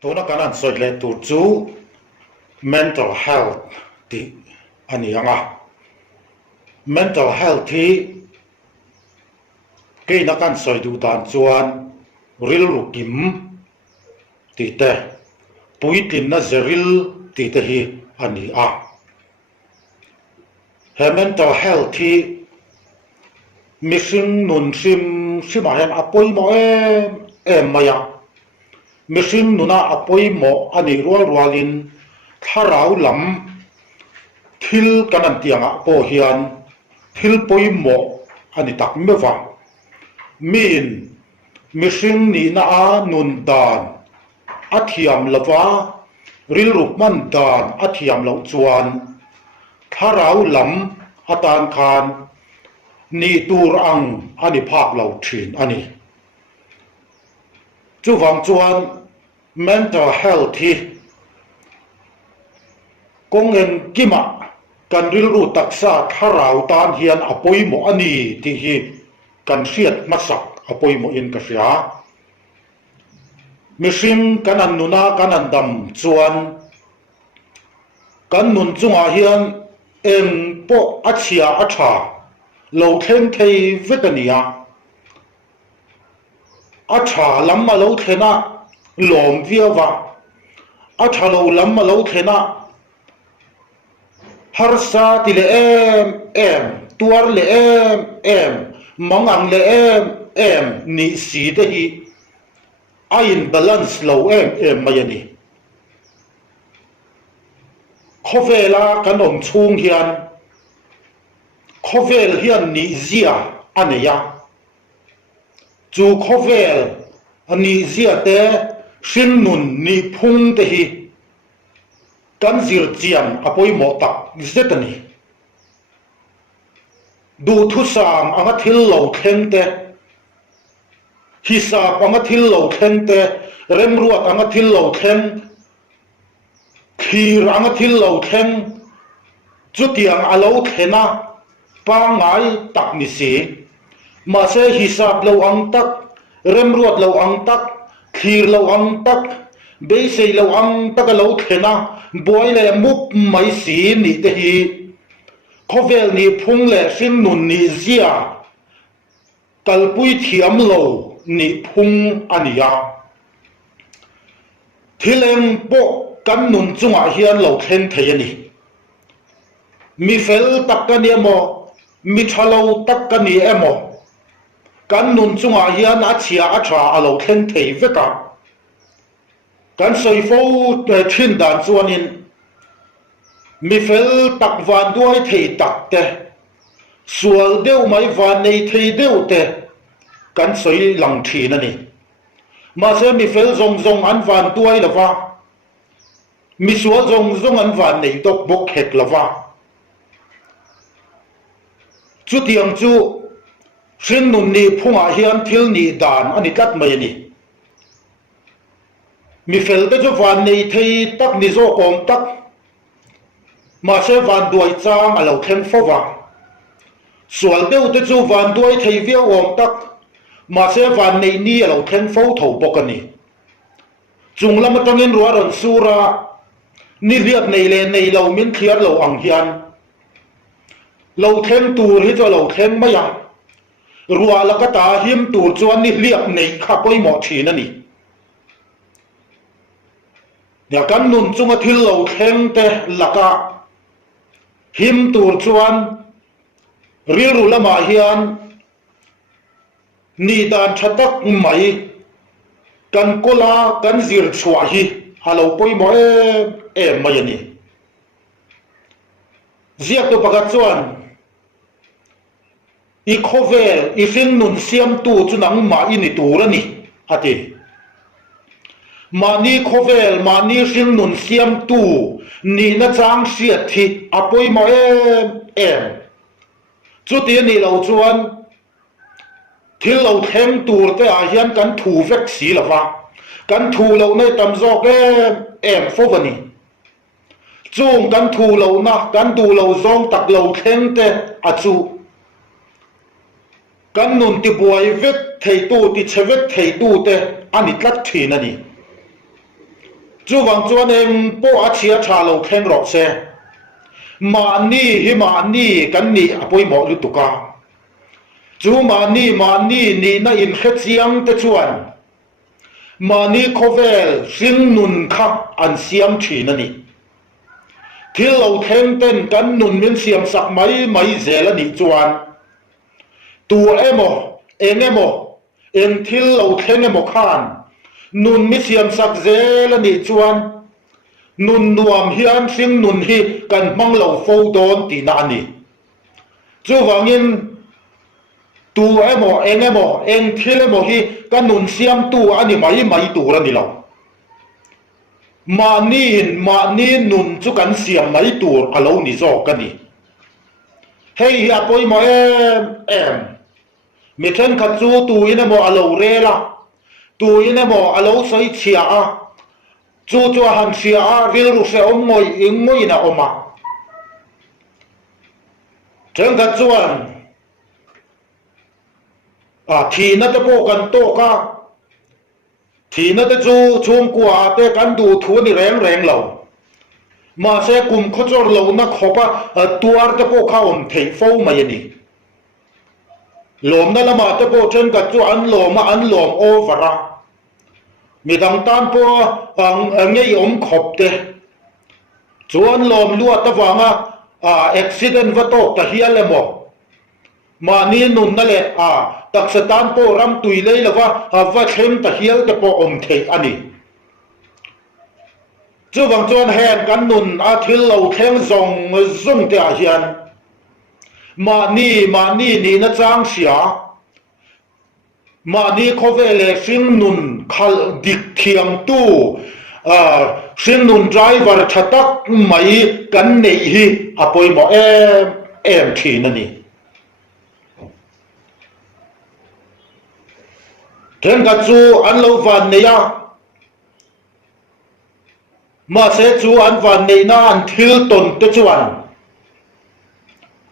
tuna kanan soi le tu chu mental health ti ani anga mental health thi ke na kan soi du tan chuan ril ru kim ti te puitin na zeril ti te hi ani a he mental health thi missing nun sim a hem apoi mo em maya missing nuna apoi mo ani rualin tharau lam thil kanan tianga po hian thil poi mo ani tak mewa min missing ni na a nun dan athiam lawa ril rup man dan athiam lo chuan tharau lam atan khan ni tur ang ani phak lo thin ani chu wang chuan mental health hi kongen kima kan ril ru taksa tharau tan hian apoi mo ani ti hi kan siat masak apoi mo in ka sia mishing kanan nuna kanan dam chuan kan nun chunga hian eng po achia atha lo thleng thei vetania atha lamma lo thena lom viawa atha lo lamma lo thena harsa ti le em tuar le em mangang le em ni si te hi ain balance lo em mayani khovela kanom chung hian khovel hian ni zia aneya chu khovel ani zia te shin nun ni phung te hi kan zir chiam apoi mo tak zetani du thu sam anga thil lo thleng te hisap anga thil lo thleng te remruat anga thil lo thleng khir anga thil lo thleng chutiang alo thena pa ngai tak ni si ma se hisap lo ang tak remruat lo ang tak khir lo ang tak be sei lo ang tak lo thena boy le mup mai si ni te hi khovel ni phung le sin nun ni zia kalpui thiam lo ni phung ania thileng po kan nun chunga hian lo thlen thei ani mi fel tak ka ni mo mi thalo tak ka ni emo kan nun chunga hian a chia a tha a lo thlen thei veka kan soi fo thin dan chuanin mi fel tak van duai thei tak te sual deu mai van nei thei deu te kan soi lang thin ani ma se mi fel zong zong an van duai lawa mi sual zong zong an van nei tok bok het lawa chu tiang chu shin nun ni phunga hian thil ni dan ani tat mai ani mi fel te chu van nei thei tak ni zo kom tak ma se van duai chang alo khen fowa sual deu te chu van duai thei via om tak ma se van nei ni alo khen fo tho bokani chunglam atangin ruaron sura ni riat nei le nei lo min khiar lo ang hian lo khen tur hi cho lo khen maya ruwa la ka ta him tur chuan ni liap nei kha poi mo thin ani ya kan nun chunga thil lo khen te laka him tur chuan riru lama hian ni dan thatak mai kan kola kan zir chua hi halo poi mo em mai ani zia to pagat chuan i khovel i fin nun siam tu chunang ma ini turani ati mani khovel mani sin nun siam tu ni na chang siat thi apoi mo em chu ti ni lo chuan thil lo thleng tur te a hian kan thu vek si lawa kan thu lo nei tam zok em fovani chung kan thu lo na kan du lo zong tak lo thleng te a chu kan nun ti buai vet thei tu ti chevet thei tu te ani tlat thin ani chú vang chuan em po a chia tha lo khen ro se ma ni hi ma ni kan ni apoi mo lu tuka chú ma ni ni na in khet chiang te chuan ma ni khovel sing nun kha an siam thina ni thil lo khen ten kan nun min siam sak mai zela ni chuan tu emo eng thil lo khen emo khan nun mi siam sak zela ni chuan nun nuam hian sing nun hi kan mang lo fo don ti na ni chu wangin tu eng thil emo hi kan nun siam tu ani mai tu ra ni lo ma ni nun chu kan siam mai tur alo ni zo ka ni hei a poi mo em mi then khat chu tu in emo alo re la tu in emo alo soi chia a chu han chia a ril ru se ngoi na oma then khat chuan thì nó te po kan to ka thì nó te chu chung kwa te kan du thu ni reng lo ma se kum kho chor lo na khopa tuar te po kha om thei fo mai ni lom na lama te po chen ka chu an lom over a mi dang tan po ang ngei om khop te chuan lom lua ta wanga accident va to ta hial le mo ma ni nun na le tak sa tan po ram tui lei lawa va thlem ta hial te po om thei ani chu wang chuan hen kan nun a thil lo thleng zong te a hian ma ni na chang sia ma ni khove le sing nun khal dik thiam tu sing nun driver thatak mai kan nei hi apoi mo em thi na ni then ka chu an lo van nei a ma se chu an van nei na an thil ton te chuan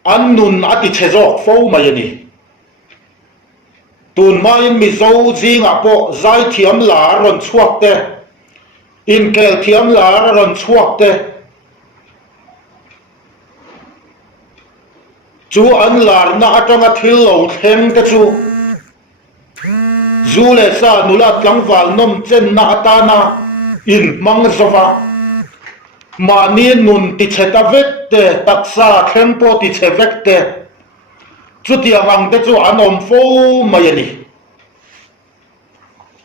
an nun ati chezok fo mai ani tun ma in mi zo jing a po zai thiam la ron chuak te in kel thiam la ron chuak te chu an lar na atanga thil lo thleng te chu zu le sa nula tlangwal nom chen na atana in mang zova ma ni nun ti cheta vek te taksa thleng po ti che vek te chu ti ang te chu an om fo mai ani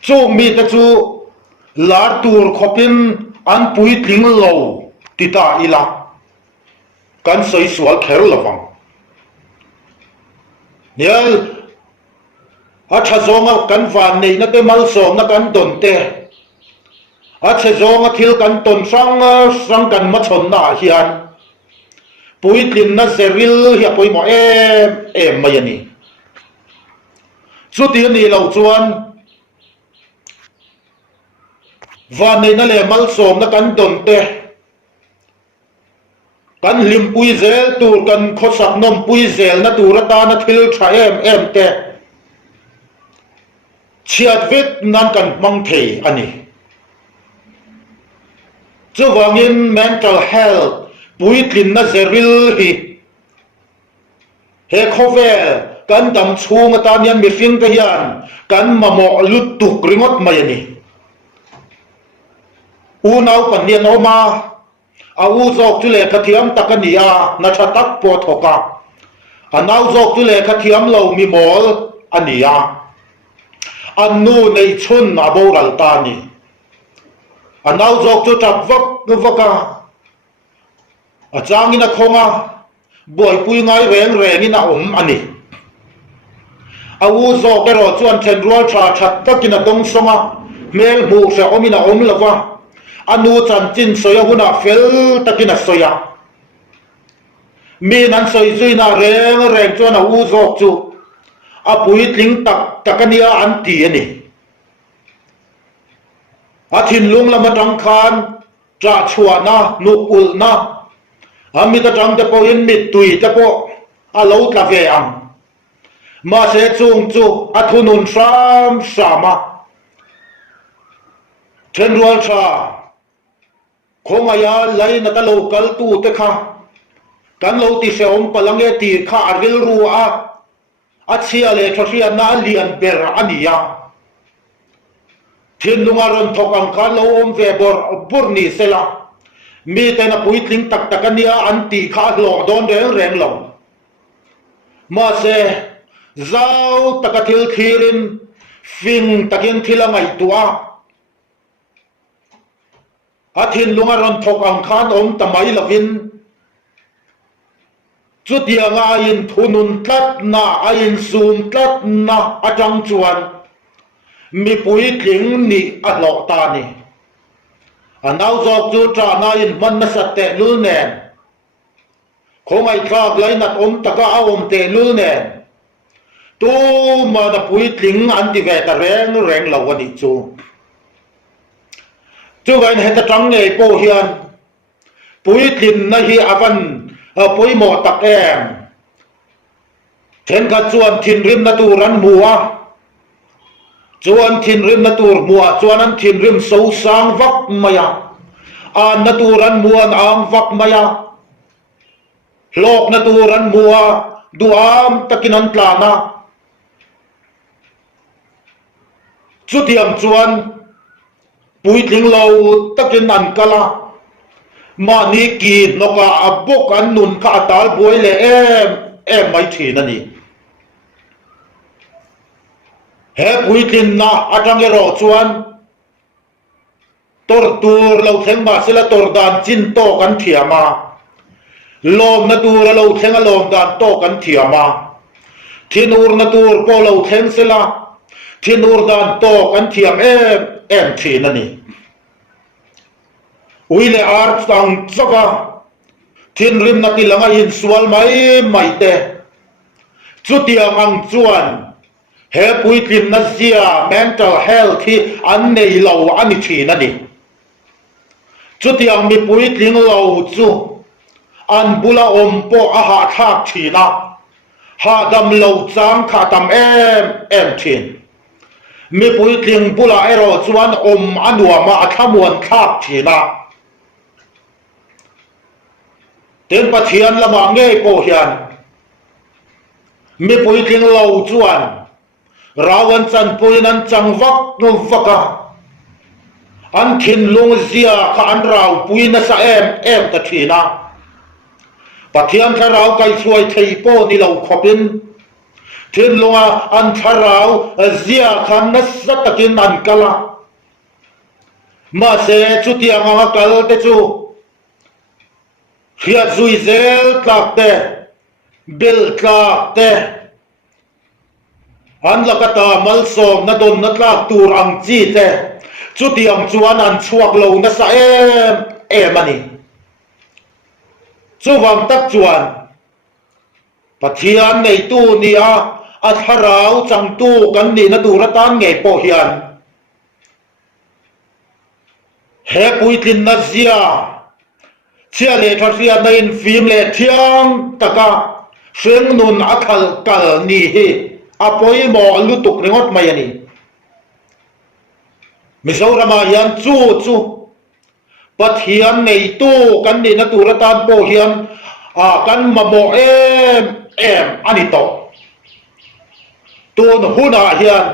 chu mi te chu lar tur khopin an pui tling lo ti ta ila kan soi sual khel lawang nial tha zonga kan van nei na te mal som na kan don te che zonga thil kan ton sang kan ma chon na hian pui tlin na zeril hi poi mo em mai ani chu ti ni lo chuan van nei na le mal som na kan don te kan lim pui zel tur kan khosak nom pui zel na tur ta na thil tha em te chiat vết nan kan mang thei ani chu wangin mental health pui tlin na zeril hi he khovel kan dam chung ta nian mi fing te hian kan mamo lut tuk ringot mai ani u nau pan nian oma u zok tu le khathiam takania na tha tak po thoka nau zok tu le khathiam lo mi mol ania an nu nei chun a boral ta ni nau zok chu tap vaka chang in a khonga boy pui ngai reng in a ani u zok ero chuan chen rual tha that takin a dong songa mel bu se omina lawa anu chan chin soya huna fel takin a soya mi nan soi zuina reng chuan u zok chu a pui tling takania an ti ani a thin lung lama tang khan tra chua na nu ul na ami ta tang te po in mit tui te po a lo tla ve ang ma se chung chu a thunun sama then rual tha không ai lấy na ta lâu kal tu te kha kan lo ti se om palange ti kha aril ru a chia le thosia na lian ber ania thiên lunga ron thok ang khan lo om ve bor ni sela mi te na puitling tak takania anti kha lo don reng lo ma se zau takathil thirin phing takin thilangai tua a thiên lunga ron thok ang khan om tamai lovin chút dia nga in thunun tlat na ain zoom tlat na atang chuan mi puitling ni a lo ta ni anau jok chu tra na in man na sat te lul nen khongai thak lai nat om taka a om te lul nen tu ma da puitling an ti ve ta reng lo ani chu gan het tang ngei po hian puitlin na hi avan poi mo tak em then ka chuan thin rim na tur an mua chuan thin rim na tur mua chuan an thin rim so sang vak maya an na tur an mua ang vak maya lok na tur an mua duam takin an tlana chutiam chuan puitling lo takin an kala mà ni kỳ nó cả abok an nun ka atal boy le em mai thi na ni he puitin na atang ero chuan tor tur lo theng ma sila tor dan chin to kan thiama lom na tur lo theng a lom dan to kan thiama thinur na tur po lo theng sila thinur dan to kan thiam em thi na ni uile ar tang chaka thin rim na tilanga in sual mai te chutiang ang chuan he puitlin na zia mental health hi an nei lo ani thina ni chutiang mi puitling lo chu an bula om po a ha thak thina ha dam lo chang kha tam em thin mi puitling bula ero chuan om anuama athamuan thak thina ten pathian lama nge po hian mi puitling lo chuan rawan chan puin an changvak no vaka an thin lung zia kha an raw puin sa em ta thina pathian kha raw kai suai thei po ni lo khopin thin lunga an tharau zia khan na sa takin an kala ma se chutiang anga kal te chu hiat zui zel tlak te bil tlak te an lakata mal som na don na tlak tur ang chi te chutiang chuan an chuak lo na sa em ani chuwang tak chuan pathian nei tu ni a tharau chang tu kan ni na tur atan nge po hian he puitlin na zia chia le thia na in phim le thiang taka seng nun akhal kal ni hi apoi mo lutuk ringot mai ani Mizorama hian chu pathian nei tu kan ni na turatan po hian kan mamo em ani to tun huna hian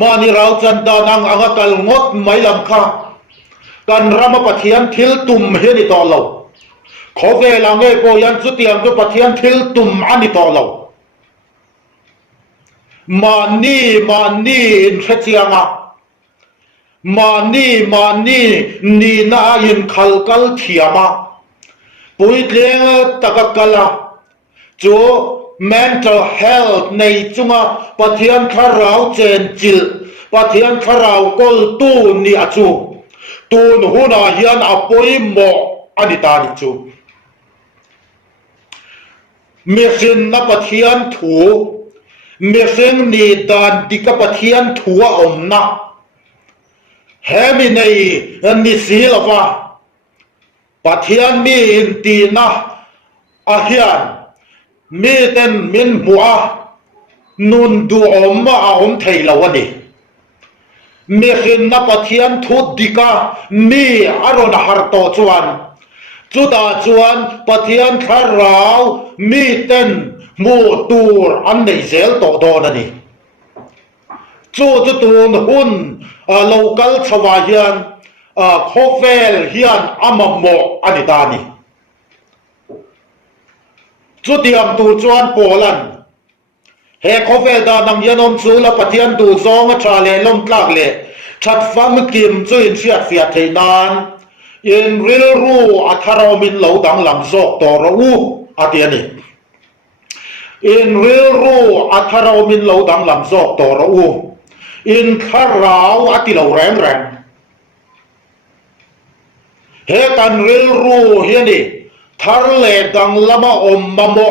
mani rau chan da nang anga kal ngot mai lam kha kan rama pathian thil tum he ni to lo khove la nge po yan chu tiang chu pathian thil tum ani to lo mani in khachianga mani ni na in khalkal thiama puitleng takakala chu mental health nei chunga pathian tharau chen chil pathian tharau kol tu ni achu tun huna hian apoi mo anita ni chu mesin na pathian thu mesin ni dan dika pathian thua omna hemi nei ni silava pathian mi intina ahian mi ten min mua nun du omma om thei lawani mi khin na pathian thut dika mi aron har to chuan chuta chuan pathian thar rau mi ten mu tur an nei zel to don ani chu tun hun local chawa hian khovel hian amamo ani ta ni chu tiam tu chuan polan he khovel da nang yanom chu la pathian tu zong a tha le lom tlak le that fam kim chu in fiat fiat theinan in ril ru atharo min lo dang lam zok to ro u atiani in ril ru atharo min lo dang lam zok to ro u in kharau ati lo reng reng he kan ril ru hiani thar le dang lama om mamo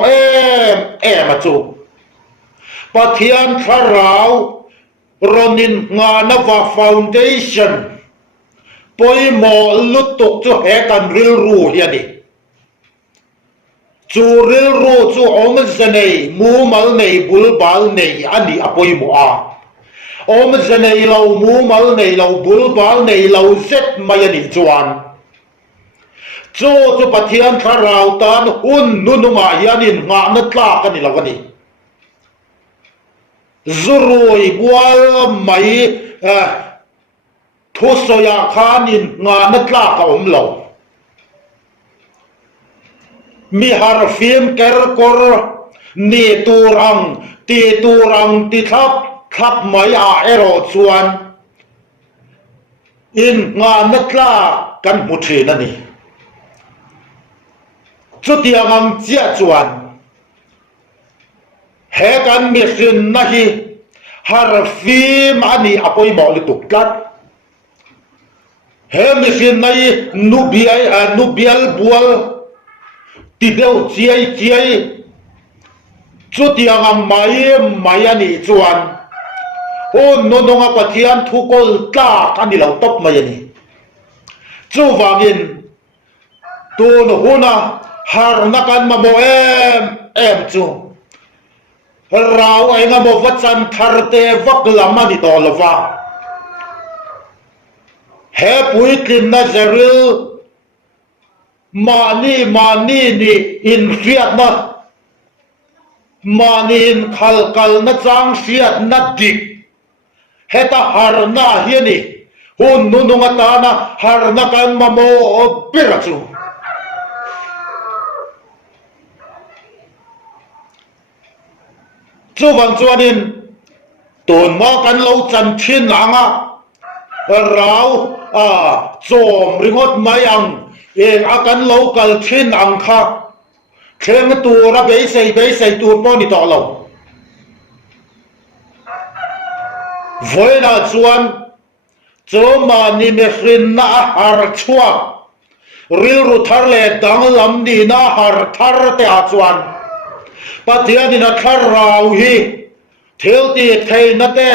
em chu pathian tharau ronin nganawa foundation poimo lutuk chu he kan ril ru hiani chu ril ru chu om zanei mu mal nei bul bal nei ani apoimo a om zanei lo mu mal nei lo bul bal nei lo zet mai ani chuan chu pathian tharau tan hun nununga hianin nga na tlak ani lo ani zurui bual mai thu soya khanin nga na tlak ka om lo mi har phim ker kor ni turang ti thap mai a ero chuan in nga na tlak kan mu thina ni chu tiang chia chuan he kan mi sin na hi har phim ani apoi mo li tuk tlat he mi sin na hi nubial bual ti deu chiai chu tiang mai ani chuan o no nga pathian thu kol tla ani lo top mai ani chu wangin tu no huna har na kan ma mo em chu rau ai nga mo vachan tharte vak lama ni to lova he puitlin na zeril mani ni in fiat na manin khalkal na chang fiat na dik heta har na hiani hun nununga ta na har na kan ma mo pirachu chu wang chuanin ton ma kan lo chan thin anga rau chom ringot mai ang eng akan lo kal thin ang kha thleng tu ra be sei tu po ni to lo voina chuan chu ma ni me hrin na har chua ril ru thar le dang lam ni na har thar te a chuan pathian in a thar rau hi thel ti thei na te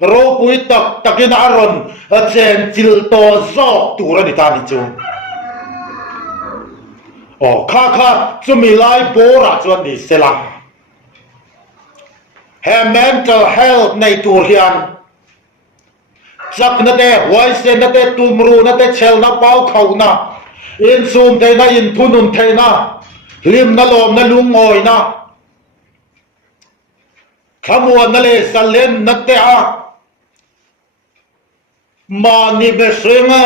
ro pui takin aron a chen chil to zok tur ani ta ni chu kha chu mi lai bora chuan ni sela he mental health nei tur hian chak na te wai se na te tumru na te chel na pau khau na in sum te na in thunun the na lim na lom na lung oi na khamuan na le salen na te a ma ni be senga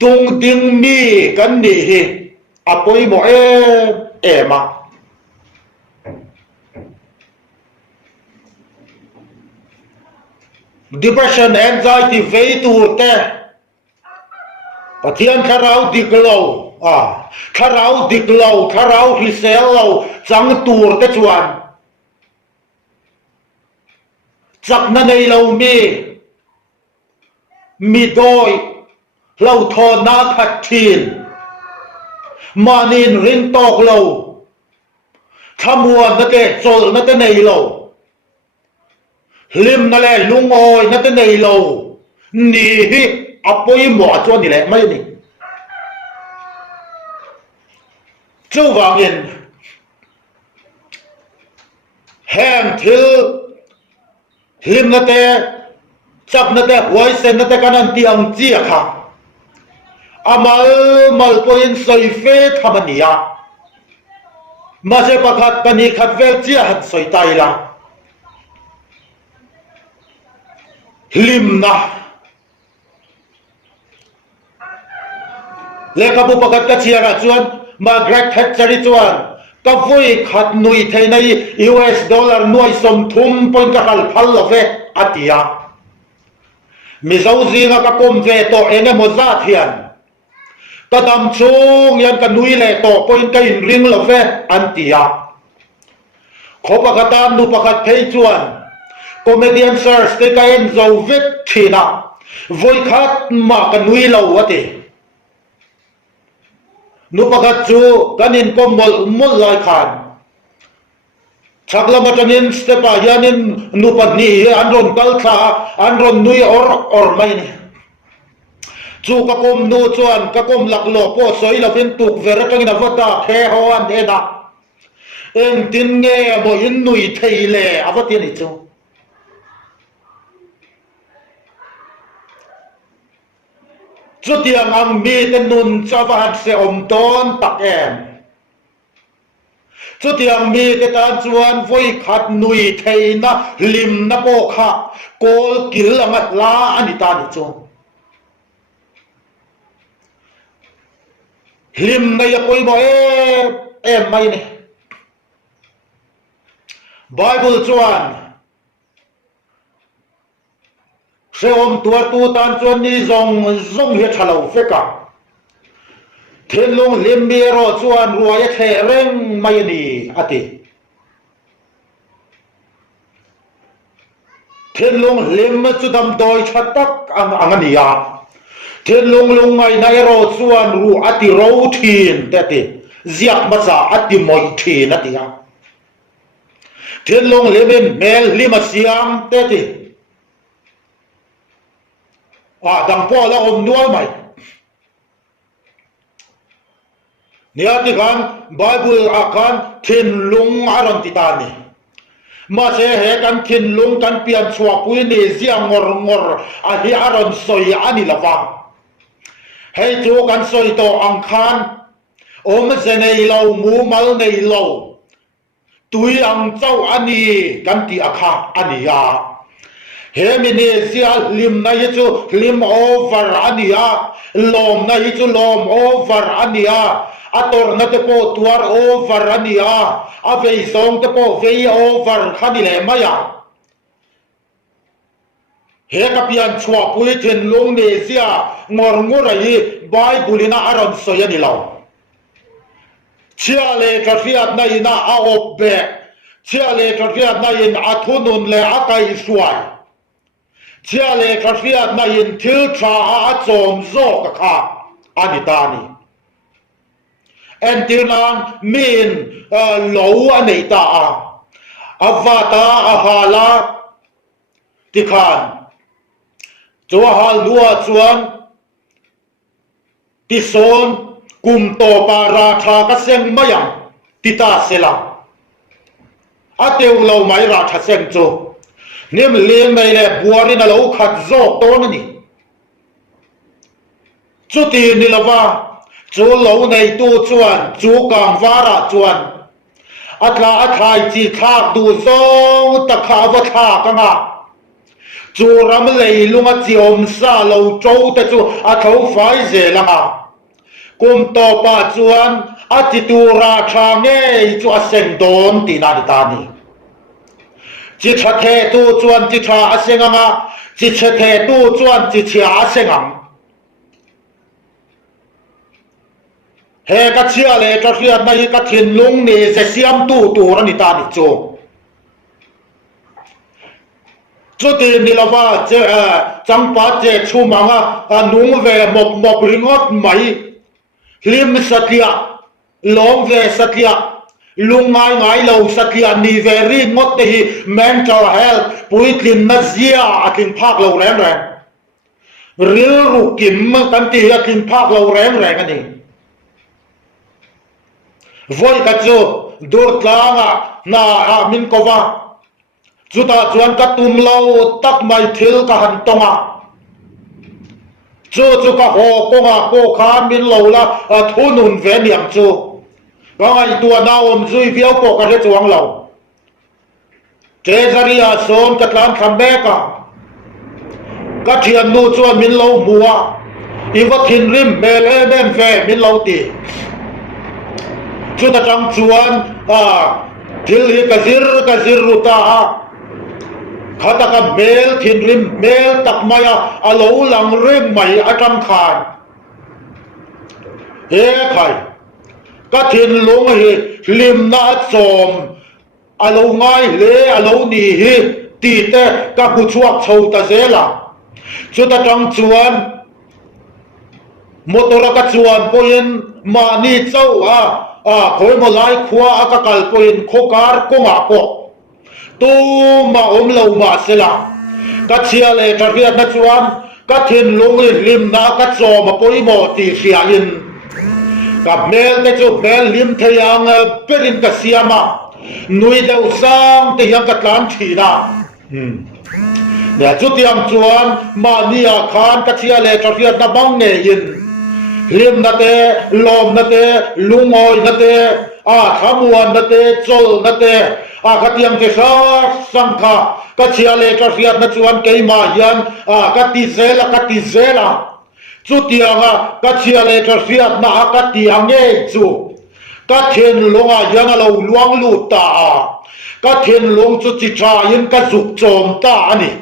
tung ding mi kan ni hi apoi mo ema depression anxiety ve tu te pathian kharau diklo kharau hi sel lo chang tur te chuan chak na nei lo mi doi lo tho na khat thin manin ring tok lo thamuan na te chol na te nei lo lim na le lung oi na te nei lo ni hi apoi mo chuan ni le mai ni chu wangin hem thil lim na te chắc nó đẹp quay sen nó đẹp cái năng tiếng chia khác amal mal point soi phê tham nia mà sẽ bắt hạt pani khát về chia hạt soi tay la lim na lệ các bộ bắt hạt chia ra chuan Margaret Thatcher chuan các vui khát nuôi thế này US dollar nuôi som thum point các hal phal về atia mi dấu gì các công về to anh một giá thiền ta đam chung yan kan nui le to point kai ring lo ve antia kho ba ka tam nu pakhat thei chuan comedian sirs te ka en zo vet thina voi khat ma kan nui lo ate nu pakhat chu kanin kom mol lai khan chakla matanin stepa yanin nu patni anron kaltha anron nui or mai ni chu ka kom nu chuan ka kom lak lo po soi la pin tuk vera tang na vata the ho an eda en tin nge bo in nui thei le avati ni chu chu tiang ang mi ten nun chawa se om ton tak em chu tiang mi te tan chuan voi khat nui thei na lim na po kha kol kil angat la ani ta ni chu lim này coi bao em mày này Bible chuan sẽ ôm tua tu tan chuan ni zong zong hiệt thalo phê cả thiên long lim bia ro chuan ruồi thề reng mày ni ati thiên long lim chu đam đôi chặt tắc ang anh ya thiên long long ngày nay rồi xuân ru ati râu thiên thế thì giặc mà sa ati mọi thiên ati à thiên long lên mel lima siam thế thì đằng po là ôm nuôi mày nia thì kan Bible akan thiên long aron titani mà sẽ hệ kan thiên long kan pian chua pui ni ziang ngor hi aron soi ani lawang hay chú kan soi to ang khan ôm se nei lo mu mal nei lo tui ang chau ani kan ti akha ani ya he mi ne sia lim na chu lim over ani ya lom na chu lom over ani ya ator na te po tuar over ani ya a vei song te po vei over khani le maya he kapian chua pui thiên long ne sia ngor ai Bible na aron soya ni law chia le trafiat na ina a obbe chia le trafiat na in athunun le akai suai chia le trafiat na in thil tra a chom zo ka kha anitani entirnang min lo anei ta avata ahala tikhan cho hal lua chuan ti son kum to para tha ka seng mayang tita sela ateu lo mai ra tha seng chu nim leng nei le buari na lo khat zo to na ni chu ti ni lawa chu lo nei tu chuan chu kang vara chuan atla athai chi thak du zo ta kha wa tha ka nga chu ram lei lunga chiom sa lo trâu ta chu a thau phai ze langa kum to pa chuan atitura tha nge chu a seng don ti na ta ni chi tha the tu chuan chi tha a senganga chi che the tu chuan chi chia a sengam he ka chia le ka fiat na hi ka thin lung ni se siam tu ra ni ta ni chu cho tiền đi là va chẳng phải chỉ chú manga nung về một ringot mấy lim satya long về satya lung ngay lâu satya ni về ringot thì mental health puitlin na zia akin phak lâu rèn rèn ril ru kim kan ti akin phak lâu rèn rèn cái này voi cái chỗ dur tlanga na min kova จุดจวนกระตุมเราตักไม่ทิลกะหันตงะจูกะโหกงะโกขามินเราละทุนุนเวเนียมจูก็ไอตัวน้าอมซุยเฟียวโกกะเรจวงเราเจสริยาโซนกะตามคำแบกะกะเทียนนูจวนมินเราบัวอีวัดทินริมเบลเบนเฟมินเราตีจุดจังจวนทิลกะซิรรุตาข้าตะกับเมลทินริมเมลตักมายาอโลหลังเร่งใหม่อาจำขานเฮ้ใครก็ทินลงเฮลิมนาจอมอโลง่ายเละอโลนี่เฮตีเตะกับผู้ชวกชาวตะเซล่ะชุดจังจวนมอตระกัจวนพอยนมานี่เจ้าคอยมาไล่ขวาอากาศพอยนโคการกงอาโกตูมาอมเหลามาเสละกัจเชียเลทเรียนนัจวนกัจเห็นลงลิมนากัจจอมาปอยโมตีเสียอินกับเมลแต่จูเมลลิมเทียงเป็นกัจเสียมานุยเดาสังเทียงกัจลานทีนะเนี่ยจุดยังจวนมานี่อาคารกัจเชียเลทเรียนนับบังเนยินลิมนัดเตลมนัดเตลุงอยนัดเตขมวนนัดเตโจลนัดเตกัดยังเจสาสังฆะกัจเชียเลทเรียนนัจวนเกยมายันกัดติเซละจุดยังกัจเชียเลทเรียนนากัดยังเงจูกัดเห็นลงยังเราลวงลูตากัดเห็นลงจุดจิตรายินกัดจุกโจมตานี่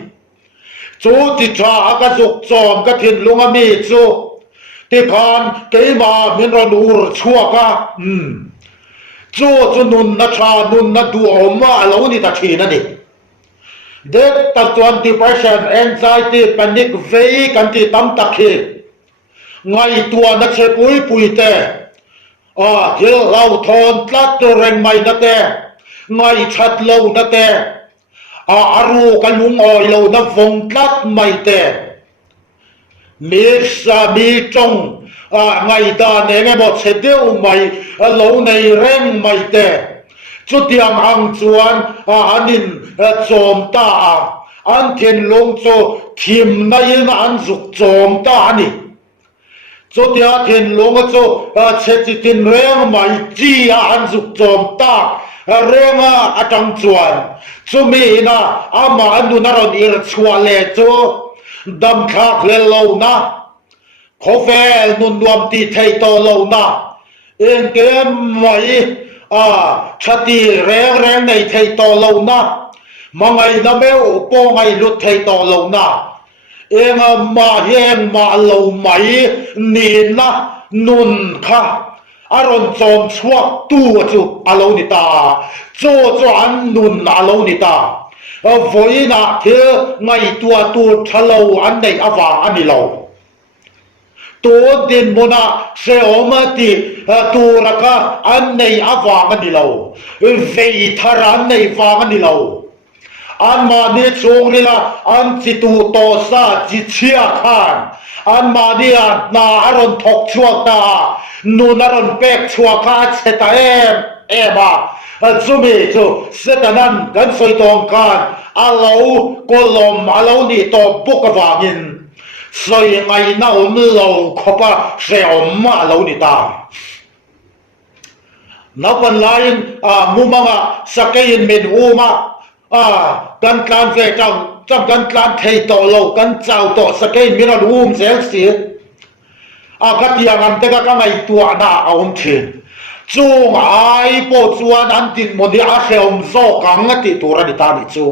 จุดจิตรากัดจุกโจมกัดเห็นลงมีจูที่ผ่านเกยมาเมนรนูร์ชัวกะจูนุนนัชานุนนัดูอมว่าเรานี่ตัดทีนั่นเองเด็กตัดตัวdepression anxiety panic เวกันที่ตั้มตักเฮไงตัวนักเชปุยเตเที่ยวเราทอนตัดตัวแรงไม่นักเตไงชัดเรานักเตอารูกันลุงอ่อยเรานักฟงตัดไม่เตมีสามีจงไงตาเนี่ยไงบอกเสด็จไม่เราในแรงไม่เตะจุดยังอังจวนอันนินโจมตาอันเทียนลงโจทิมในอันสุกโจมตานี่จุดยังเทียนลงโจเสด็จแรงไม่จีอันสุกโจมตาเรื่องจังจวนจุมีนะอามาอันดูนารอนอิรชัวเลโจดำคักเลโลนะขอแฟนุนรวมตีไทยโตโลนะเองเกมไม่ชาติแรงในไทยโตโลนะมังไงนะเบลโปงไงลุดไทยโตโลนะเองมาเฮงมาโลไม่นีนะนุนค่ะอารมณ์จอมชัวตัวจุอโลนิตาโจอันนุนอโลนิตาฝอยนะเธอไงตัวทะเลอันในอวาอันนี้เราตัวเดินบนาเสียมาตีตัวรักอันในอวาอันนี้เราเวทารันในวาอันนี้เราอันมาเนี่ยชงนี่ละอันจิตูโตซาจิเชียขานอันมาเนี่ยนาอารมณ์ทกชัวตานูนอารมณ์เป็กชัวข้าเสตาบาจุมีจูเสตนั้นกันสวยตรงกันอาเลวกลมอาเลวนี่ตัวบุกวางินสวยไงน่าอมเลวขบเสียอมอาเลวนี่ตานับวันไลน์มุมังสเกยินเมนอูมากันการเฟจังจำกันการเทโตโลกันเจ้าโตสเกยินมิรันอูมเสียสีกัดยังอันเตะกันไงตัวน่าเอามเชนจูงไอ้ปวดจวนอันติดมันที่อาเซอมโซกังติตัวระดิตานิจู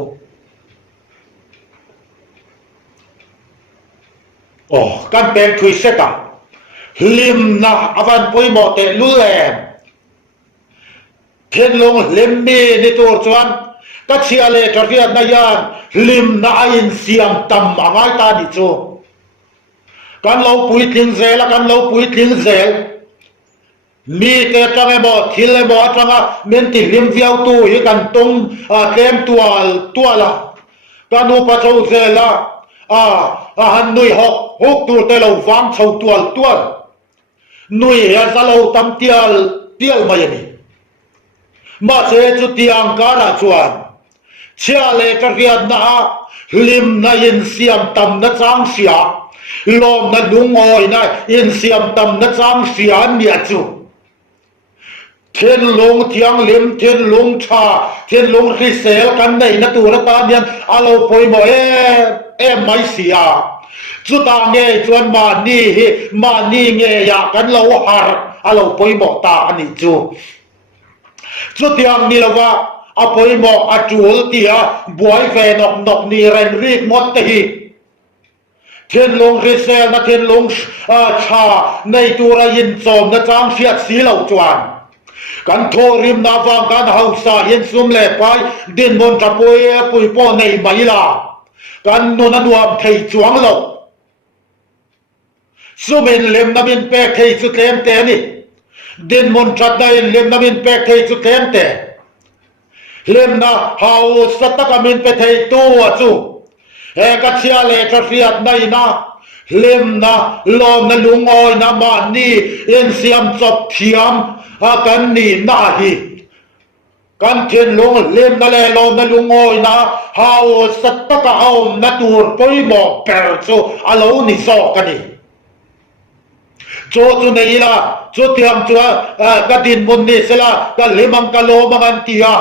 โอ้กันเป็นทุยเสกลิมนะอวันปุยโมเตลุเลมเทนลงลิมมีในตัวจวนก็เชียเลทเรียนนายานลิมนะอินเสียงต่ำอะไรตานิจูกันเราปุยทิ้งเซลกันเราปุยทิ้งเซลมีแต่จังไงบ่ทิลบ่จังเมนติลิมเฟียวตู้ยกันตรงเต็มตัวละกันอุปโภคเซละหันนุยหกตัวแต่เราฟังชาวตัวนุยจะเราทำเตียวมาอย่างนี้มาเสียจุดที่อังการจวน chia lệ cái riêng na lim na in siam tam na chang xia lom na lung ngồi na in siam tam na chang xia nia chu thiên long thiang lim thiên long cha thiên long khi sel kan nei na tu ra ta nian alo poi mo em mai xia chu ta nghe chuan mà ni nghe ya kan lo har alo poi mo ta ani chu tiang ni lawa apoi mo atul tia boy ve nok ni ren rik mot te hi thiên long ri sel na thiên long cha nei tu ra yin chom na chang fiat si lo chuan kan tho rim na wang kan hausa yin sum le pai din mon ta pui po nei mai la kan no na nuam thei chuang lo sumin lem na min pe thei chu tlem te ni din mon chat dai lem na min pe thei chu tlem te lem na hau sataka min pe thei tu chu e ka chia le ka fiat nai na lem na lom na lungoi na ma ni in siam chop thiam a kan ni na hi kan thiên lung lem na le lom na lungoi na hau sataka au na tur poi mo per chu alo ni so ka ni chu nei la chu tiam chu ka din mun ni sela ka lemang ka lo mangan tia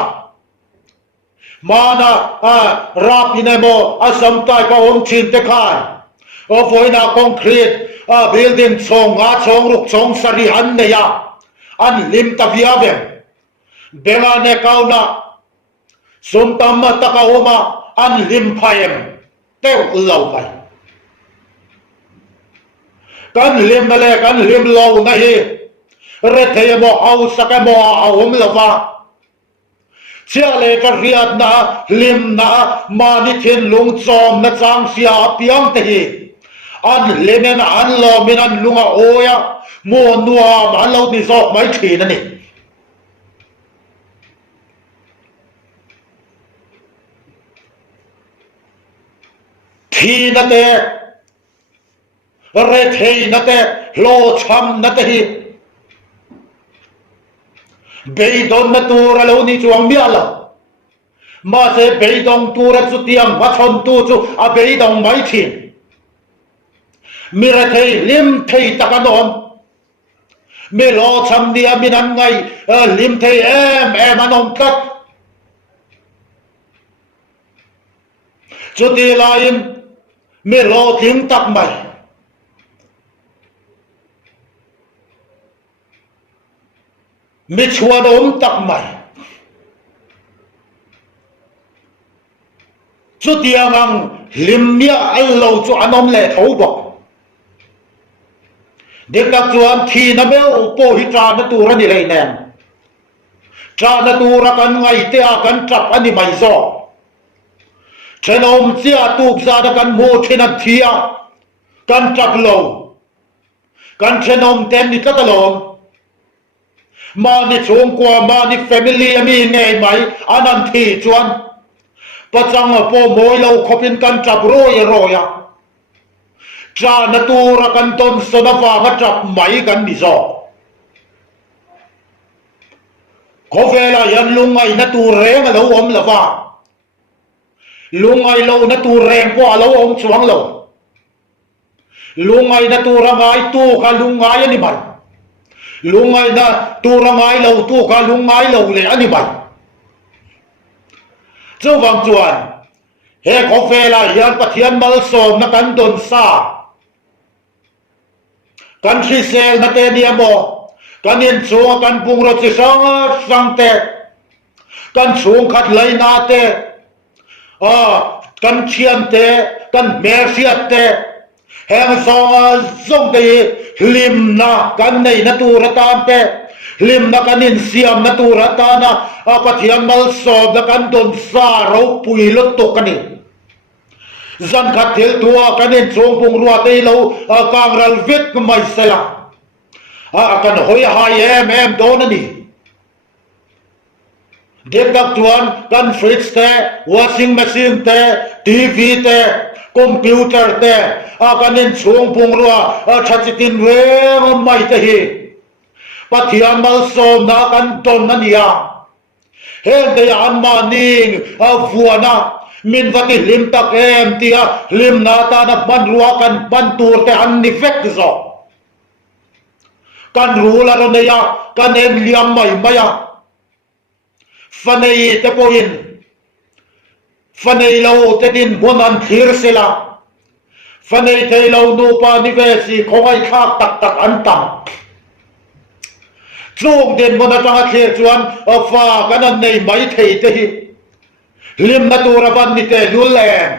mana rap inemo asam tai ka om chin te khai o voina concrete building chong a chong ruk chong sari han ne ya an lim ta via ve benga ne kauna sum tam ta ka oma an lim phaem teu lo mai kan lim na le kan lim lo na hi re the mo au saka mo om lova chia le ka riat na lim na ma ni thiên lung chom na chang sia piang te hi an lemen an lo min an lunga oya mo nuam an lo ni zok mai thi na ni thi na te re thei na te lo cham na te hi beidon na tura lo ni chuang bia la ma se beidong tura chu tiang ma thon tu chu a beidong mai thin mi re thei lim thei takanon mi lo cham ni a min an ngai lim thei em anom kat chu ti lain mi lo ting tak mai mi chua ôm tắc mày chú tiang ang lim nia al lâu chú anh om lệ thấu bọc điếc đặc chuan thì na beo po hi tra na tu ra ni lei nen tra na tu ra kan ngai te a kan trap ani mai zo chen om chia tu za da kan mo chen an thia kan trap lo kan chen om ten ni ta lo mà ni chung qua mà ni family mi nghe mai anan thi chuan pachang po moi lo khopin kan chap roi ya cha na tu ra kan ton so na wa ma chap mai kan ni zo ko vela yan lungai na tu reng lo om la wa lungai lo na tu reng ko lo om chuang lo lungai na tu ra ngai tu ka lungai ni mai lungai na tu ra ngai lo tu ka lungai lo le ani bai chu wang chuan he ko vela yan pathian mal som na kan don sa kan thi sel na te dia mo kan in chu kan pung ro chi sang te kan chung khat lai na te kan chiam te kan mer siat te heng song te lim na kan nei na tu ra tan te lim na kan in siam na tu ra ta na pathian mal som na kan don sa ro pui lo to kan ni zan khat thil tua kan in chung pung ruwa te lo kang ral vet mai sela kan hoi hai em don ani điếc đặc chuan kan fridge te washing machine te TV te computer te kan in chung pung ruwa chachitin re mai te hi pathian mal som na kan don ania เฮ้แต่อันมานิ่งฟัวนะมินวัติลิมตะเกมที่ลิมนาตานักบันรัวกันบันตัวแต่อันนิเฟกซ์อกันรู้ละเราเนี่ยกันเอ็นเลียมไม่ไม่ฟันเอเตปอินฟันเอเราเตดินบุนันทิรเซลาฟันเอเทเรานูปานิเวสีของไอ้ข้าตักตักอันตังช่วงเดินบนจังหวัดเชียงจวนฟ้ากันนั่นในไม่เทยเตยลิมนาตัวระบันนิเตลุแลน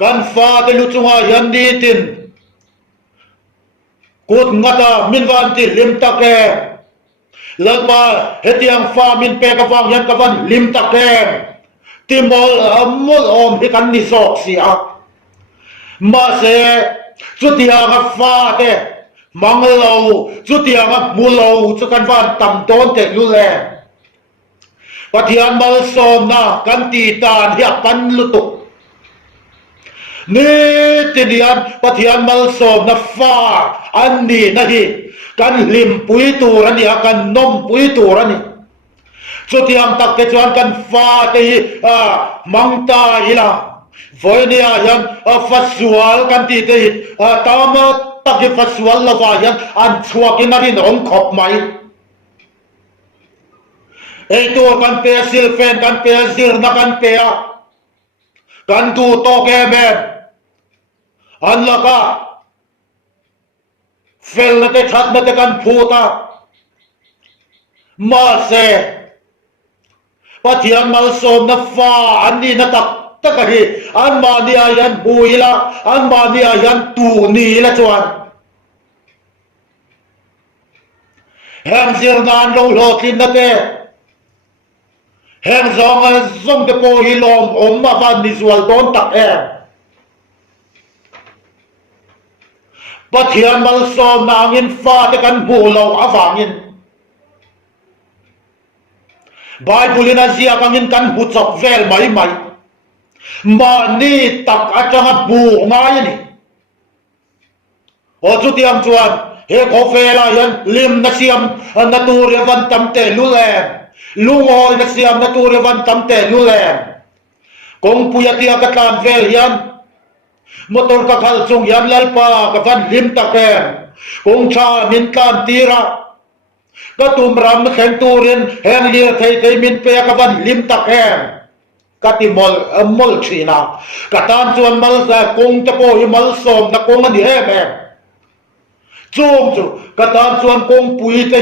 กันฟ้าเตลุจงอายันดีตินกุดงัดมินวันที่ลิมตะแกเลิกมาเฮตียงฟ้ามินเปกฟังยันกวันลิมตะแกที่มอลอมที่กันนิสอกเสียมาเสจุดที่อ่างฟ้าเตมังเลวจุดที่อ่างมูเลวจุกันวันต่ำต้นเตลุแลปะที่อ่างมาลสมนะกันตีตาเฮียกันลุตุนี่ที่นี่อันปะที่อ่างมาลสมนะฟ้าอันนี้นะฮีกันลิมปุยตัวรันนี่กันนมปุยตัวรันนี่จุดที่อ่างตักเตจวนกันฟ้าเตมังตาฮิลาไฟนี่ยันฟัสวลกันตีเตตามตักฟัสวลละว่ายันอันชัวกินนารินองขบไหมไอตัวกันเปียซิลเฟนกันเปียซิลนักกันเปียกันดูโตแกแมนอันละก็เฟลนักชัดนักกันพูดมาเสปะเทียนมาสมนัฟ้าอันนี้นักตักฮีอันมาเนียยันบุยละอันมาเนียยันตูนีละจวนแห่งเสียนานเราโลกินนักเตแห่งสองส่งตะโพฮิลอมอมมาฟันนิสวลโดนตักแอมปะเทียนมาสมนางอินฟ้าตะกันบูเราอาฟังอินบายบุลินาเซียกังอินกันบุษบเวลไม่ไม่มานี่ตักอาจารย์บูง่ายนี่โอ้จุดยังจวนเฮโคเฟลายันลิมนักเสียมนัตูเรวันตั้มเตลุแลลุงอนักเสียมนัตูเรวันตั้มเตลุแลกงปุยติอากัตานเวลยันมอตอร์กัลจงยันลัลปากัวันลิมตะแกมกงชามินกันตีระก็ตุมรำแข่งตูเรนแห่งเลียไทยมินเปียกัวันลิมตะแกมกติมอลชีนากตันจวนมัลซากงตะโพยมัลสมนักกงอันนี้แม่จูงจูกตันจวนกงปุยเตะ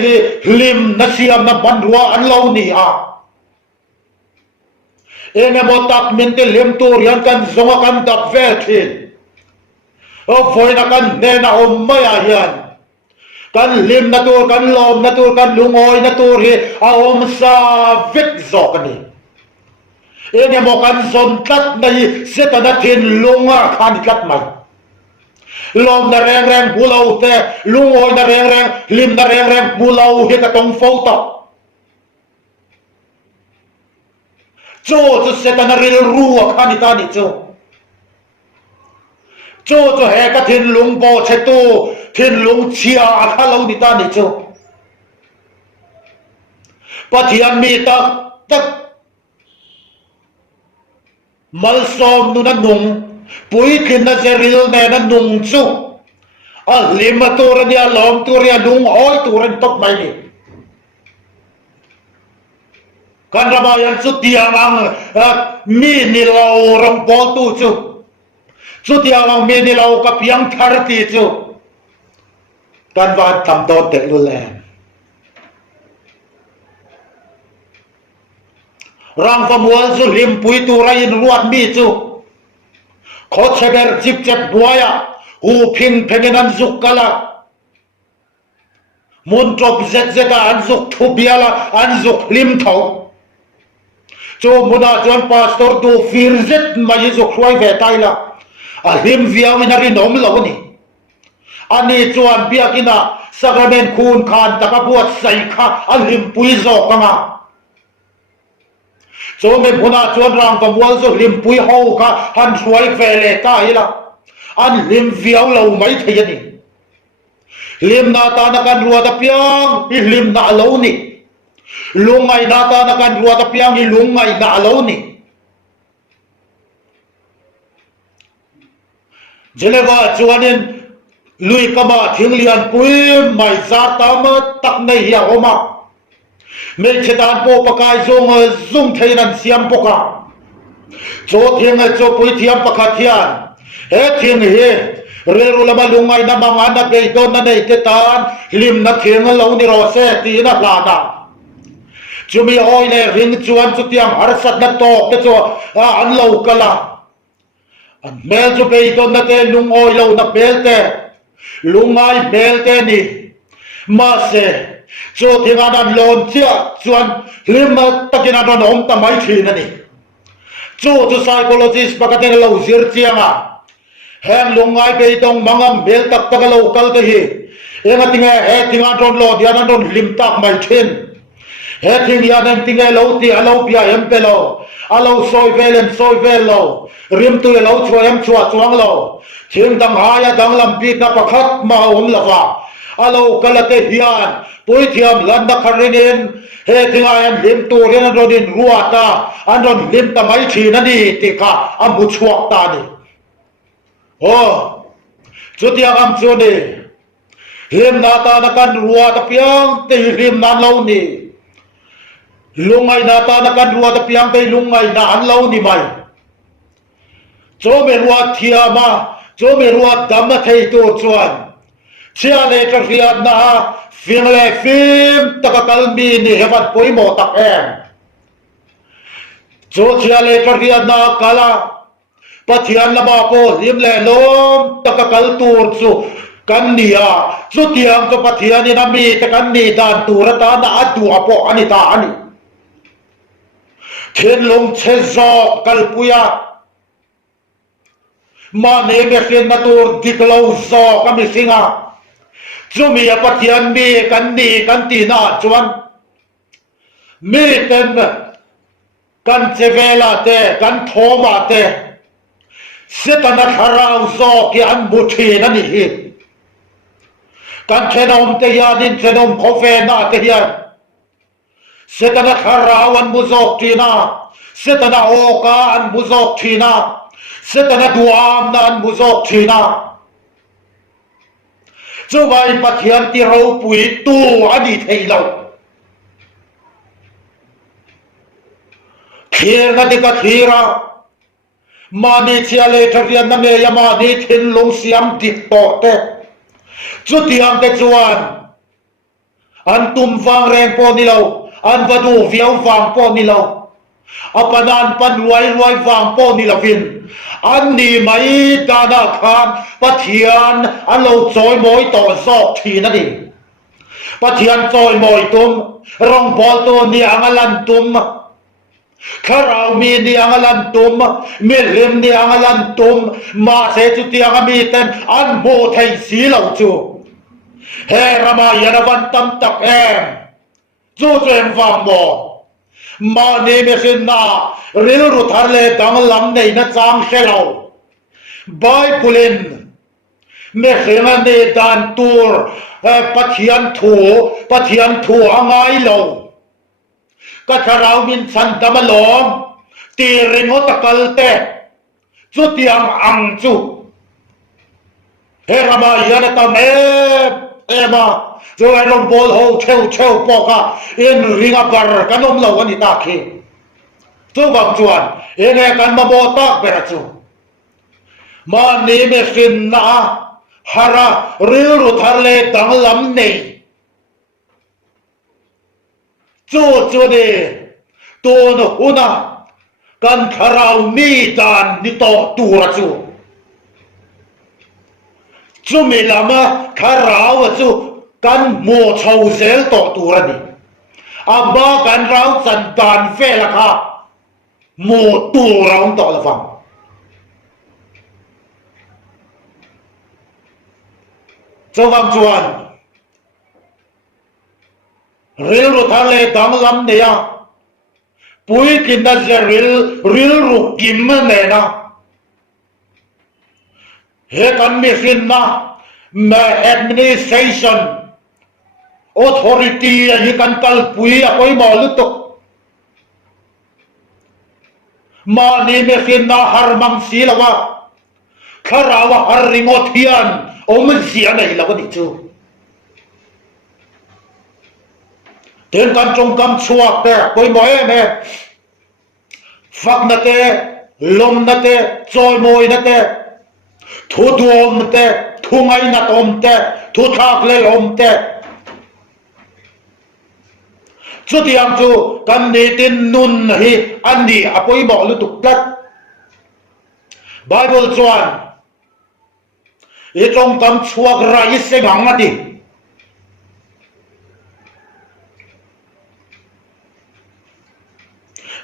ลิมนักเสียมนักบันรัวอันเหล่านี้เอ็นมอตักมินเตลิมตูริยันกันสงกันดับเวทินฝอยนักกันเนน่าอมไม่อายันกันลิมนัตูกันลมนัตูกันลุงอยนัตูรีอาอมซาวิกซอกนี่เอ็นมอกันสนตัดในเสตนัทินลุงขันกัดมันลมนาแรงแรงบูเลาแต่ลุงอยนาแรงแรงลิมนาแรงแรงบูเลาเฮกตงโฟตโจจะเสตนาริลรัวขันตานิโจจะเฮกทินลุงโบเชตูทินลุงเชียอาคาลานิตานิโจปะเทียนมีตักมัลซอมนุนันนุงปุยกินนัเซริลเนนันนุงจูลิมตัวเรียลอมตัวเรียลุงอ้อยตัวเรียนตกไม่นี่กันระบายสุดที่อ่างมีนิลาวรำปอตูจูสุดที่อ่างมีนิลาวกับยังทาร์ตีจูกันวันทำตัวเตลุแลรังฟมัวสุลิมปุยตัวไรนรวดมีจูขอเชเบอร์จิบเจ็บบัวยหูพินเพงนันซุกกะละมุนจบเจ็ดอันซุกทุบยาละอันซุกลิมเท่าจูมุนาจวนพาสตอร์ดูฟิร์เจ็ดมายิซุกช่วยเวทัยละลิมวิอามินารินอมลาวนี่อันนี้จวนเบียกินะสักเมนคูนขานตะกบวดใส่ข้าอันลิมปุยโซกังโจไม่พูน่าชวนรังกับวัวสุลิมปุยฮาวค่ะฮันช่วยเฟเลต้าอีละอันลิมวิเอาเราไม่เทียนี่ลิมนาตานักันรัวตะเปียงลิมนาเรานี่ lungai nata na kan ruwa ta piang ni lungai na alo ni Geneva chuanin lui kama thinglian pui mai za tama tak nei hi oma me chetan po pakai zung theinan siam poka cho thing cho pui thiam pakha thian he thing hi reru lama lungai na mangana be don na nei te tan lim na thing lo ni ro se ti na plana chumi oi le ring chuan chu tiam harsat na to te cho an lo kala an mel chu be don na te lung oi lo na bel te lungai bel te ni ma se cho thinga dan lom chia chuan lim takina don om ta mai thi na ni chu psychologist pakaten lo zir chianga heng lungai be tong mangam bel tak tak lo kal te hi enga tinga he tinga don lo dia na don lim tak mai thin he thing ya nan tinga lo ti alo pia em pe lo alo soi vel lo rim tu lo chua em chua chuang lo thing dang ha ya dang lam pi na pakhat ma om lawa alo kalate hian pui thiam lan na kharin he tinga em lim tu ren ro din ruata an ron lim ta mai thi na ni ti ka amu chuak ta ni chu tiang am chu ni lim na ta na kan ruata piang te lim nan lo ni lungai na ta na kan ruata piang te lungai na an lo ni mai cho me ruat thiama cho me ruat dam na thei tu chuan chia le ka riat na phim le phim takakal mi ni hebat poi mo tak em cho chia le ka riat na kala pathian la ba po lim le lom takakal tur chu kan nia chu tiang to pathian ni na mi ta kan ni dan turata na adu apo ani ta ani thiên long che zo kalpuya ma ne me khen na tur diklo zo ka mi singa chumi ya pathian mi kan ni kan ti na chuan mi ten kan chevela te kan thoma te setana kharau zo ki an buthi na ni hi kan thenom te ya din thenom khofe na te ya setana kharau an buzok tina setana oka an buzok tina setana duam na an buzok tina chu vai pathian ti ro pui tu ani theilo khir na de ka khira mani chiale tharian na me yama ni thin long siam dik to te chu tiang te chuan an tum wang reng po ni lo an vadu viau wang po ni lo apanan pan ruai wang po ni lo vin an ni mai ta na khan pathian an lo choi moi to zok thi na ni pathian choi moi tum rong bol to ni angalan tum kharau mi ni angalan tum mi lim ni angalan tum ma se chu tiang mi ten an mo thai si lo chu he rama yanavan tam tak em chu chen wang mo ma ni me sin na ril ru thar le dang lam nei na chang shelo bai pulin me khena ne dan tur pathian thu angai lo ka tharau min san damalom ti ringo takal te chu tiang ang chu he rama yana ta me ema cho ai rong bol ho cheu poka in ringa par kanom lo ani ta khi chu bang chuan ene kan ma bo tak bera chu ma ni me fin na hara ril ru thar le dang lam nei chu de to no una kan kharau mi dan ni to tu ra chu mi lama kharau chu kan mo chau zel to tu ra ni aba kan rau chan dan ve la kha mo tu rau to la fam cho vam chuan ril ru thar le dang lam ne ya pui kin na je ril ru kim ne na he kan mi sin na ma administration authority hi kan kalpui a poi mo lutuk ma ni me fin na har mang si lawa kharawa har ringot hian om zia nei lawa ni chu ten kan trong kam chuak te poi mo em phak na te lom na te choi moi na te thu duom te thu ngai na tom te thu thak le lom te chu tiang chu kan ni tin nun hi an ni apoi mo lu tuk plat bible chuan i trong kam chuak rai se gang ati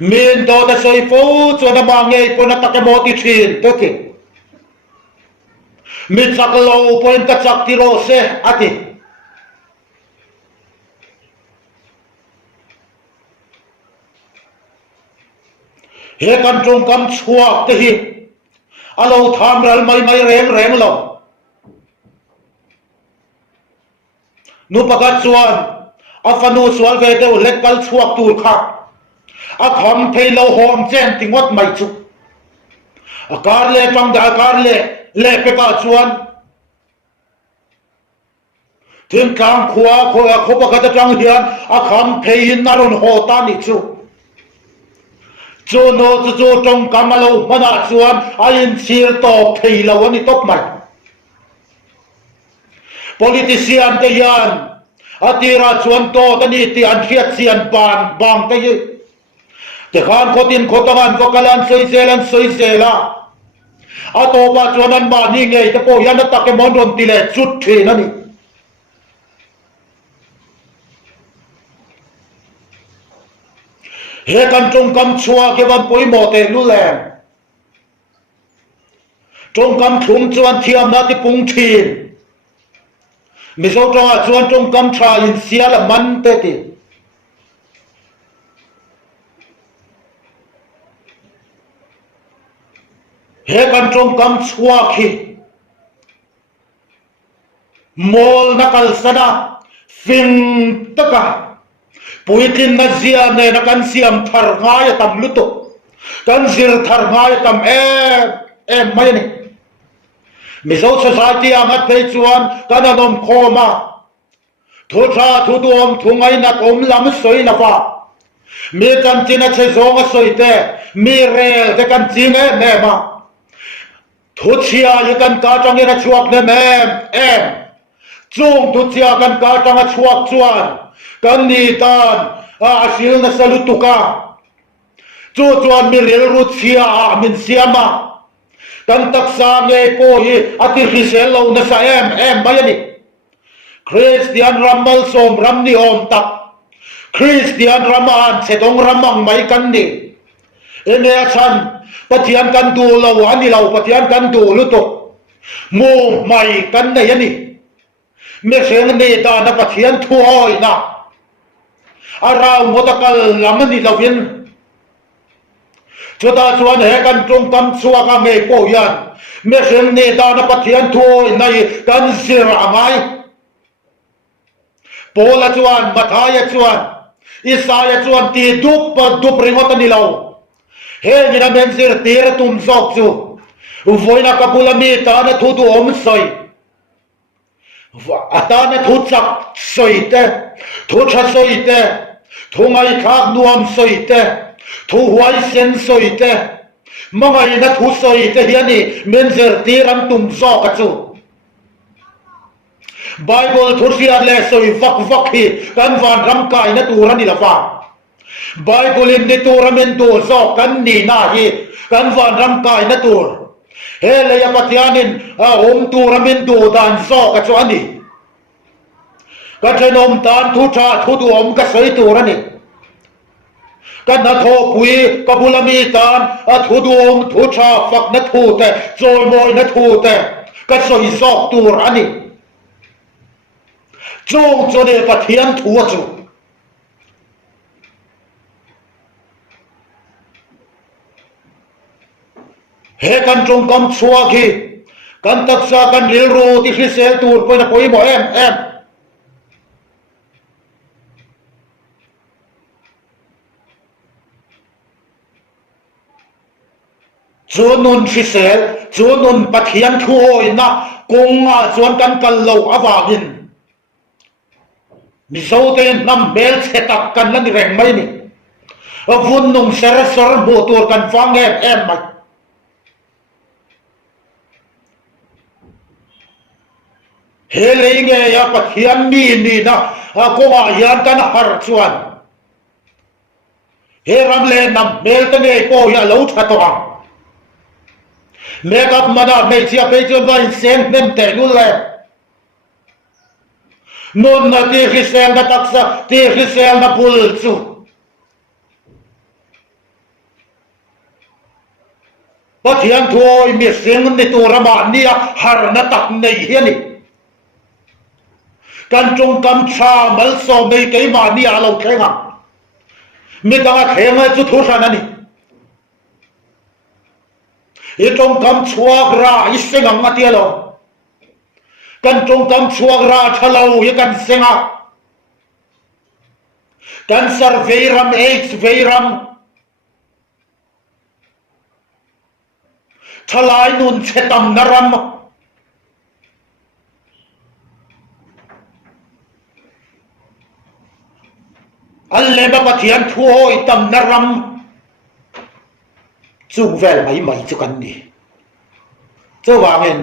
min do da soi fo chu na ma nge po na takemo ti thin to ki mi chak lo po en ka chak ti ro se ati he kan trong kam chuak te hi alo tham ral mai reng lo nu pakat chuan afanu swal ve te lek kal chuak tur kha a khom thei lo hom chen tingot mai chu a kar le tang da kar le pe ka chuan thim kang khua kho pakat tang hian a khom thei in naron ho ta ni chu chu no chu trong kamalo mana chuan a in sir top thei lo ani top mai politician te yan atira chuan to tani ti an khiat sian ban bang te yi te khan khotin khotangan ko kalan soi zela a to ba chuan an ba ni ngei te po yan ta ke mon ron ti le chut thi na ni he kan trong kam chua ke ban poi mo te lu lem trong kam thum chuan thiam na ti pung thin mi so tong a chuan trong kam tha in sia la man te ti he kan trong kam chua khi mol na kal sana fin taka puitin na zia ne na kan siam thar ngai tam lutu kan zir thar ngai tam em mai ni mizo society angat pe chuan kan anom khoma thu tha thu duam thu ngai na kom lam soi na fa mi kan china che zong a soi te mi rel te kan ching me ma thu chia ye kan ka tang ye na chuak ne em chung thu chia kan ka tang a chuak chuan kan ni tan a sil na salutuka chu chuan mi rel ru chia a min siama kan taksa nge po hi ati hisel lo na sa em bayani Christian ramal som ram ni om tak Christian raman setong ramang mai kan ni ene chan pathian kan du lo ani lo pathian kan du lu to mu mai kan nei ani me seng ne ta na pathian thu hoi na arau motakal lamani lovin chuta chuan he kan trong kam chua ka me po yan me seng ne ta na pathian thu hoi nai kan sir angai pola chuan mathaya chuan isaya chuan ti dup ringot ani lo he ni na men sir tir tum zok chu voina kapula mi ta na thu tu om soi ata na thu chak soi te thu cha soi te thu ngai khak nuam soi te thu huai sen soi te mangai na thu soi te hiani men sir tir am tum zok chu Bible thu sia le soi vak hi kan van ram kai na tur ani la fa Bible in de tournament to so kan ni na hi kan van ram kai na tur he le ya pathianin a om tournament to dan so ka chu ani ka thenom tan thu tha thu du om ka soi tur ani kan na tho pui ka bulami tan a thu du om thu tha fak na thu te choi moi na thu te ka soi sok tur ani chung cho ne pathian thu chu he kan trong kam chua khi kan taksa kan ril ro ti hrisel tur poi na poi mo em chúa nun phi sel chúa nun pathian thôi na cùng chuan kan kal lo awangin mi zo te nam bel setak kan lan reng mai ni vun nung ser sor bo tur kan wang em mai he le nge ya pathian mi ni na ko wa yan kan har chuan he ram le nam bel te ne ko ya lo tha to ang make up mana me chia pe chuan vai sen nem te nu le non na ti hisel na taksa ti hisel na pul chu pathian thôi mi sing ni tu rama ni har na tak nei hi ni kan trung kam cha mal so me ke ma ni a lo khenga mi danga khenga chu thu sa na ni i trung kam chuak ra i senga ngati lo kan trung kam chuak ra thalo i kan senga kan sar veiram ex veiram thalai nun chetam naram alle ba pathian thuoi tam naram chung vel mai chu kan ni chu wangin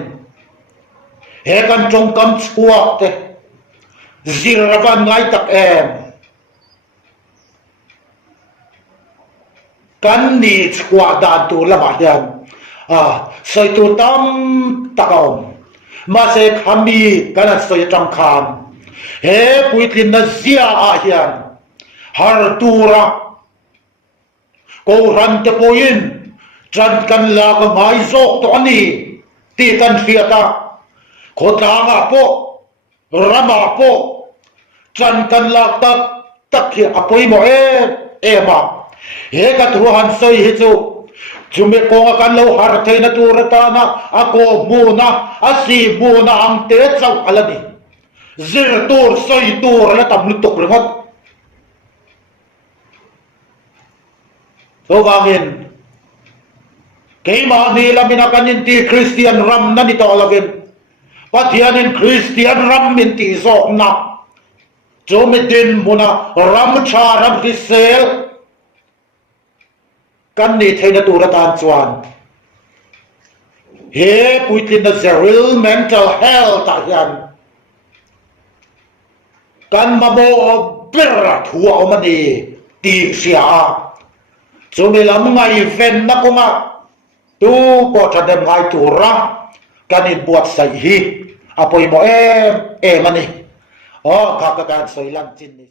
he kan trung kam chuak te ziravan ngai tak em kan ni chua dan tu lama hian soi tu tam takom ma se khami kan soi tang kham he puitlin na zia a hian har tura ko ran te poin chan kan la ka mai zok to ani ti kan fiata khotanga po rama po chan kan la tak hi apoi mo ema he ka truhan soi hi chu chume ko kan lo har theina turata na ako muna asi muna ang te chau alani zir tur soi tur la tam lutuk rengot so wangin keima ni lamina kanin ti Christian ram na ni to alagin pathianin Christian ram min ti zo na chume din muna ram cha ram hisel kan ni theina turatan chuan he puitlin na zeril mental health hian kan mabo berra thua omani ti sia chumi lam ngai ven na kunga tu po thadem ngai tura kanin buat sai hi apoi mo em ani o ka kan soilang chin ni